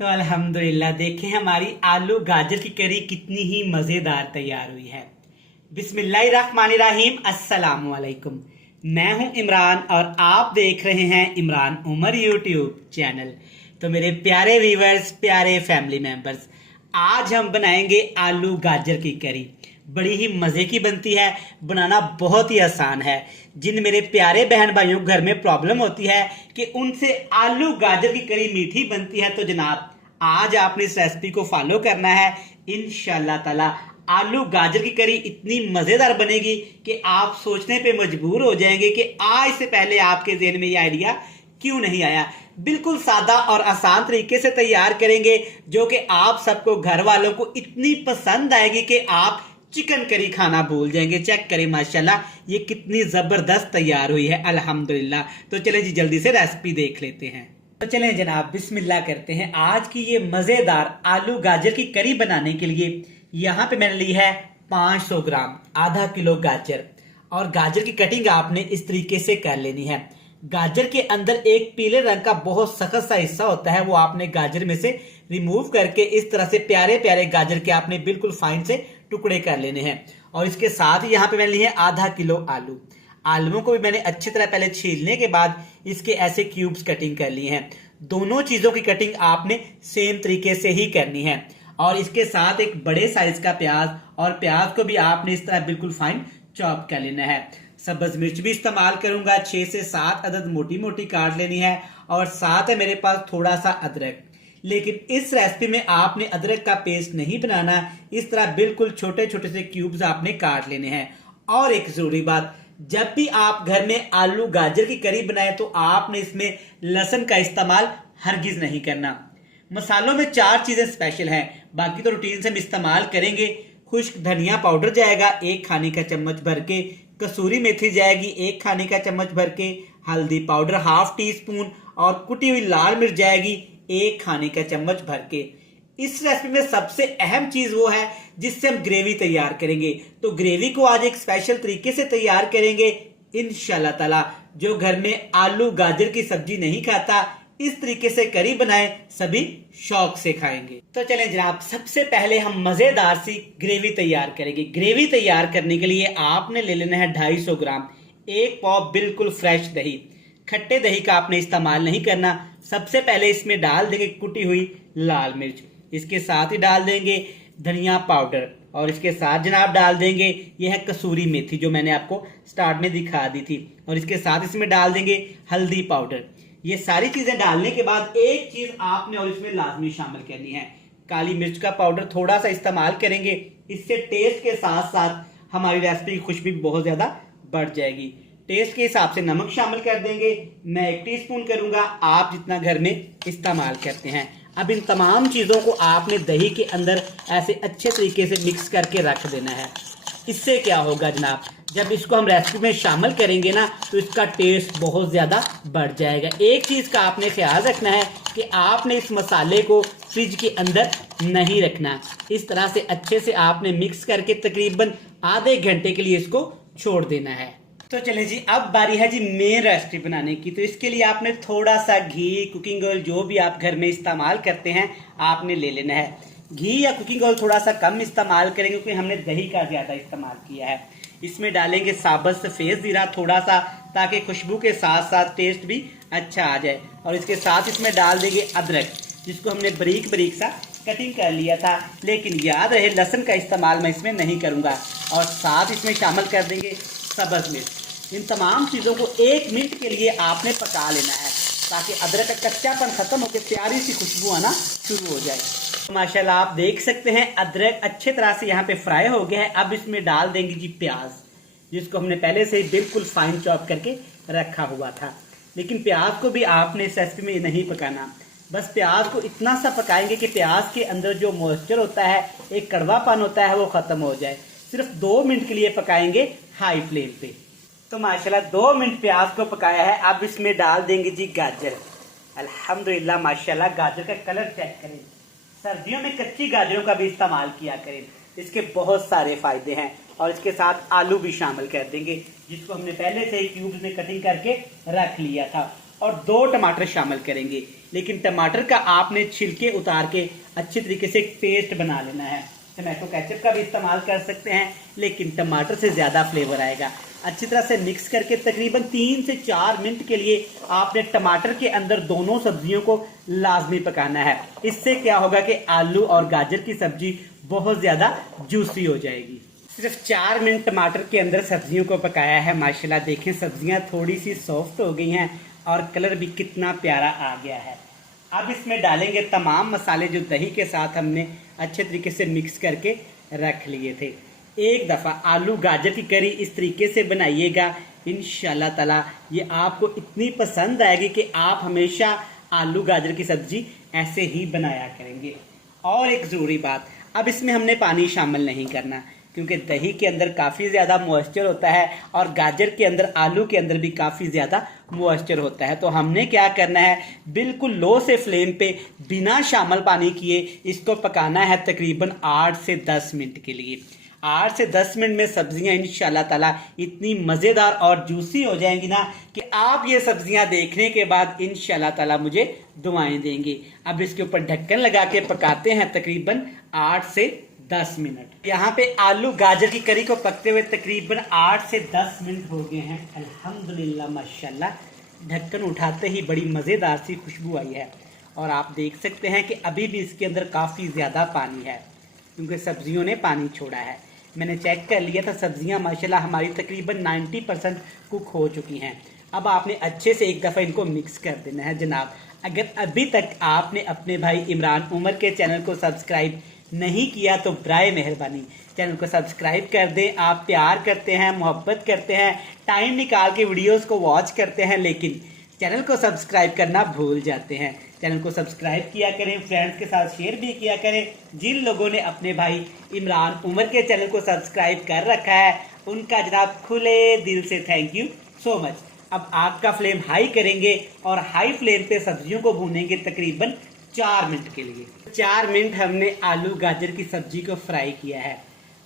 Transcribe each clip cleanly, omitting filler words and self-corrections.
तो अल्हम्दुलिल्लाह देखें हमारी आलू गाजर की करी कितनी ही मज़ेदार तैयार हुई है। बिस्मिल्लाहिर्रहमानिर्रहीम, अस्सलाम वालेकुम। मैं हूं इमरान और आप देख रहे हैं इमरान उमर यूट्यूब चैनल। तो मेरे प्यारे व्यूवर्स, प्यारे फैमिली मेंबर्स, आज हम बनाएंगे आलू गाजर की करी। बड़ी ही मज़े की बनती है, बनाना बहुत ही आसान है। जिन मेरे प्यारे बहन भाइयों घर में प्रॉब्लम होती है कि उनसे आलू गाजर की करी मीठी बनती है, तो जनाब आज आपने इस रेसिपी को फॉलो करना है। इंशाल्लाह ताला आलू गाजर की करी इतनी मज़ेदार बनेगी कि आप सोचने पे मजबूर हो जाएंगे कि आज से पहले आपके ज़हन में ये आइडिया क्यों नहीं आया। बिल्कुल सादा और आसान तरीके से तैयार करेंगे जो कि आप सबको, घर वालों को इतनी पसंद आएगी कि आप चिकन करी खाना भूल जाएंगे। चेक करें माशाल्लाह ये कितनी जबरदस्त तैयार हुई है अल्हम्दुलिल्लाह। तो चलें जी जल्दी से रेसिपी देख लेते हैं। तो चलें जनाब बिस्मिल्लाह करते हैं। आज की ये मजेदार आलू गाजर की करी बनाने के लिए यहाँ पे मैंने ली है 500 ग्राम, आधा किलो गाजर। और गाजर की कटिंग आपने इस तरीके से कर लेनी है। गाजर के अंदर एक पीले रंग का बहुत सख्त सा हिस्सा होता है, वो आपने गाजर में से रिमूव करके इस तरह से प्यारे प्यारे गाजर के आपने बिल्कुल फाइन से टुकड़े कर लेने हैं। और इसके साथ ही यहाँ पे मैंने लिए आधा किलो आलू। आलूओं को भी मैंने अच्छी तरह पहले छीलने के बाद इसके ऐसे क्यूब्स कटिंग कर लिए हैं। दोनों चीजों की कटिंग आपने सेम तरीके से ही करनी है। और इसके साथ एक बड़े साइज का प्याज, और प्याज को भी आपने इस तरह बिल्कुल फाइन चॉप कर लेना है। सब्ज मिर्च भी इस्तेमाल करूंगा, 6 से 7 अदद मोटी मोटी काट लेनी है। और साथ है मेरे पास थोड़ा सा अदरक। लेकिन इस रेसिपी में आपने अदरक का पेस्ट नहीं बनाना, इस तरह बिल्कुल छोटे छोटे से क्यूब्स आपने काट लेने हैं। और एक जरूरी बात, जब भी आप घर में आलू गाजर की करी बनाए तो आपने इसमें लहसुन का इस्तेमाल हरगिज नहीं करना। मसालों में 4 चीजें स्पेशल हैं, बाकी तो रूटीन से हम इस्तेमाल करेंगे। खुश्क धनिया पाउडर जाएगा 1 खाने का चम्मच भर के, कसूरी मेथी जाएगी 1 खाने का चम्मच भर के, हल्दी पाउडर हाफ टी स्पून, और कुटी हुई लाल मिर्च जाएगी 1 खाने का चम्मच भर के। इस रेसिपी में सबसे अहम चीज वो है जिससे हम ग्रेवी तैयार करेंगे। तो ग्रेवी को आज एक स्पेशल तरीके से तैयार करेंगे इंशाल्लाह ताला। जो घर में आलू गाजर की सब्जी नहीं खाता, इस तरीके से करी बनाए, सभी शौक से खाएंगे। तो चलें जनाब, सबसे पहले हम मजेदार सी ग्रेवी तैयार करेंगे। ग्रेवी तैयार करने के लिए आपने ले लेना है 250 ग्राम, 1 पाव बिल्कुल फ्रेश दही। खट्टे दही का आपने इस्तेमाल नहीं करना। सबसे पहले इसमें डाल देंगे कुटी हुई लाल मिर्च, इसके साथ ही डाल देंगे धनिया पाउडर, और इसके साथ जनाब डाल देंगे यह है कसूरी मेथी जो मैंने आपको स्टार्ट में दिखा दी थी। और इसके साथ इसमें डाल देंगे हल्दी पाउडर। ये सारी चीजें डालने के बाद एक चीज आपने और इसमें लाजमी शामिल करनी है, काली मिर्च का पाउडर थोड़ा सा इस्तेमाल करेंगे। इससे टेस्ट के साथ साथ हमारी रेसिपी की खुशबू बहुत ज्यादा बढ़ जाएगी। टेस्ट के हिसाब से नमक शामिल कर देंगे। मैं 1 टीस्पून करूंगा, आप जितना घर में इस्तेमाल करते हैं। अब इन तमाम चीजों को आपने दही के अंदर ऐसे अच्छे तरीके से मिक्स करके रख देना है। इससे क्या होगा जनाब, जब इसको हम रेसिपी में शामिल करेंगे ना तो इसका टेस्ट बहुत ज्यादा बढ़ जाएगा। एक चीज का आपने ख्याल रखना है कि आपने इस मसाले को फ्रिज के अंदर नहीं रखना। इस तरह से अच्छे से आपने मिक्स करके तकरीबन आधे घंटे के लिए इसको छोड़ देना है। तो चले जी, अब बारी है जी मेन रेसिपी बनाने की। तो इसके लिए आपने थोड़ा सा घी, कुकिंग ऑयल, जो भी आप घर में इस्तेमाल करते हैं आपने ले लेना है। घी या कुकिंग ऑयल थोड़ा सा कम इस्तेमाल करेंगे क्योंकि हमने दही का ज्यादा इस्तेमाल किया है। इसमें डालेंगे साबुत सफेद जीरा थोड़ा सा, ताकि खुशबू के साथ साथ टेस्ट भी अच्छा आ जाए। और इसके साथ इसमें डाल देंगे अदरक, जिसको हमने बारीक बारीक सा कटिंग कर लिया था। लेकिन याद रहे लहसुन का इस्तेमाल मैं इसमें नहीं करूंगा। और साथ इसमें शामिल कर देंगे सब्ज मिर्च। इन तमाम चीज़ों को 1 मिनट के लिए आपने पका लेना है, ताकि अदरक का कच्चापन खत्म होकर प्यारी सी खुशबू आना शुरू हो जाए। तो माशाल्लाह आप देख सकते हैं अदरक अच्छे तरह से यहाँ पे फ्राई हो गया है। अब इसमें डाल देंगे जी प्याज, जिसको हमने पहले से ही बिल्कुल फाइन चॉप करके रखा हुआ था। लेकिन प्याज को भी आपने इस रेसिपी में नहीं पकाना, बस प्याज को इतना सा पकाएंगे कि प्याज के अंदर जो मॉइस्चर होता है, एक कड़वापन होता है, वो खत्म हो जाए। सिर्फ 2 मिनट के लिए पकाएंगे हाई फ्लेम पे। तो माशाल्लाह 2 मिनट प्याज को पकाया है। अब इसमें डाल देंगे जी गाजर। अल्हम्दुलिल्लाह माशाल्लाह गाजर का कलर चेक करें। सर्दियों में कच्ची गाजरों का भी इस्तेमाल किया करें, इसके बहुत सारे फायदे हैं। और इसके साथ आलू भी शामिल कर देंगे, जिसको हमने पहले से ही क्यूब्स में कटिंग करके रख लिया था। और 2 टमाटर शामिल करेंगे। लेकिन टमाटर का आपने छिलके उतार के अच्छी तरीके से एक पेस्ट बना लेना है। टमाटो केचप का भी इस्तेमाल कर सकते हैं, लेकिन टमाटर से ज़्यादा फ्लेवर आएगा। अच्छी तरह से मिक्स करके तकरीबन 3 से 4 मिनट के लिए आपने टमाटर के अंदर दोनों सब्जियों को लाजमी पकाना है। इससे क्या होगा कि आलू और गाजर की सब्जी बहुत ज़्यादा जूसी हो जाएगी। सिर्फ 4 मिनट टमाटर के अंदर सब्जियों को पकाया है। माशाल्लाह देखें सब्जियां थोड़ी सी सॉफ्ट हो गई हैं और कलर भी कितना प्यारा आ गया है। अब इसमें डालेंगे तमाम मसाले जो दही के साथ हमने अच्छे तरीके से मिक्स करके रख लिए थे। एक दफ़ा आलू गाजर की करी इस तरीके से बनाइएगा, इंशाल्लाह ताला ये आपको इतनी पसंद आएगी कि आप हमेशा आलू गाजर की सब्जी ऐसे ही बनाया करेंगे। और एक ज़रूरी बात, अब इसमें हमने पानी शामिल नहीं करना, क्योंकि दही के अंदर काफ़ी ज़्यादा मॉइस्चर होता है और गाजर के अंदर, आलू के अंदर भी काफ़ी ज़्यादा मॉइस्चर होता है। तो हमने क्या करना है, बिल्कुल लो से फ्लेम पे बिना शामिल पानी किए इसको पकाना है तकरीबन 8 से 10 मिनट के लिए। 8 से 10 मिनट में सब्जियां इंशाल्लाह ताला इतनी मज़ेदार और जूसी हो जाएंगी ना कि आप ये सब्जियां देखने के बाद इंशाल्लाह ताला मुझे दुआएं देंगे। अब इसके ऊपर ढक्कन लगा के पकाते हैं तकरीबन 8 से 10 मिनट। यहाँ पे आलू गाजर की करी को पकते हुए तकरीबन 8 से 10 मिनट हो गए हैं। अल्हम्दुलिल्लाह माशाल्लाह, ढक्कन उठाते ही बड़ी मज़ेदार सी खुशबू आई है और आप देख सकते हैं कि अभी भी इसके अंदर काफ़ी ज़्यादा पानी है, क्योंकि सब्जियों ने पानी छोड़ा है। मैंने चेक कर लिया था, सब्जियां माशाल्लाह हमारी तकरीबन 90% कुक हो चुकी हैं। अब आपने अच्छे से एक दफ़ा इनको मिक्स कर देना है जनाब। अगर अभी तक आपने अपने भाई इमरान उमर के चैनल को सब्सक्राइब नहीं किया तो बराए मेहरबानी चैनल को सब्सक्राइब कर दें। आप प्यार करते हैं, मोहब्बत करते हैं, टाइम निकाल के वीडियोस को वॉच करते हैं, लेकिन चैनल को सब्सक्राइब करना भूल जाते हैं। चैनल को सब्सक्राइब किया करें, फ्रेंड्स के साथ शेयर भी किया करें। जिन लोगों ने अपने भाई इमरान उमर के चैनल को सब्सक्राइब कर रखा है उनका जनाब खुले दिल से थैंक यू सो मच। अब आग का फ्लेम हाई करेंगे और हाई फ्लेम पे सब्जियों को भूनेंगे तकरीबन 4 मिनट के लिए। 4 मिनट हमने आलू गाजर की सब्जी को फ्राई किया है।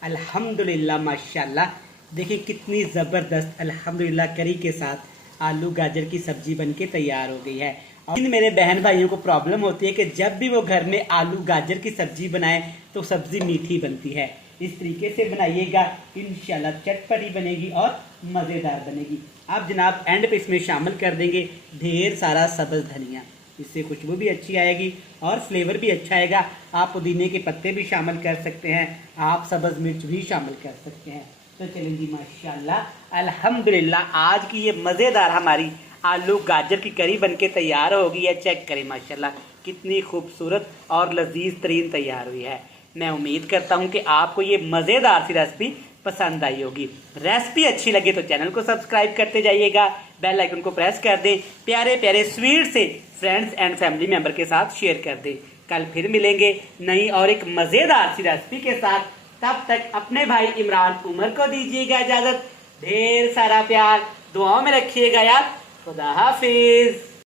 अल्हम्दुलिल्लाह माशाल्लाह, देखिए कितनी ज़बरदस्त अल्हम्दुलिल्लाह करी के साथ आलू गाजर की सब्जी बनके तैयार हो गई है। और मेरे बहन भाइयों को प्रॉब्लम होती है कि जब भी वो घर में आलू गाजर की सब्जी बनाए तो सब्जी मीठी बनती है। इस तरीके से बनाइएगा, इंशाल्लाह चटपटी बनेगी और मज़ेदार बनेगी। आप जनाब एंड पे इसमें शामिल कर देंगे ढेर सारा सब्ज़ धनिया, इससे खुशबू भी अच्छी आएगी और फ्लेवर भी अच्छा आएगा। आप पुदीने के पत्ते भी शामिल कर सकते हैं, आप सब्ज़ मिर्च भी शामिल कर सकते हैं। तो चलें जी माशाल्लाह अल्हम्दुलिल्लाह, आज की ये मज़ेदार हमारी आलू गाजर की करी बनके तैयार हो गई है। चेक करें माशाल्लाह कितनी खूबसूरत और लजीज तरीन तैयार हुई है। मैं उम्मीद करता हूँ कि आपको ये मज़ेदार सी रेसिपी पसंद आई होगी। रेसिपी अच्छी लगे तो चैनल को सब्सक्राइब करते जाइएगा, बेल आइकन को प्रेस कर दें, प्यारे प्यारे स्वीट से फ्रेंड्स एंड फैमिली मेंबर के साथ शेयर कर दें। कल फिर मिलेंगे नई और एक मज़ेदार सी रेसिपी के साथ। तब तक अपने भाई इमरान उमर को दीजिएगा इजाज़त। ढेर सारा प्यार, दुआओं में रखिएगा यार। खुदा हाफिज।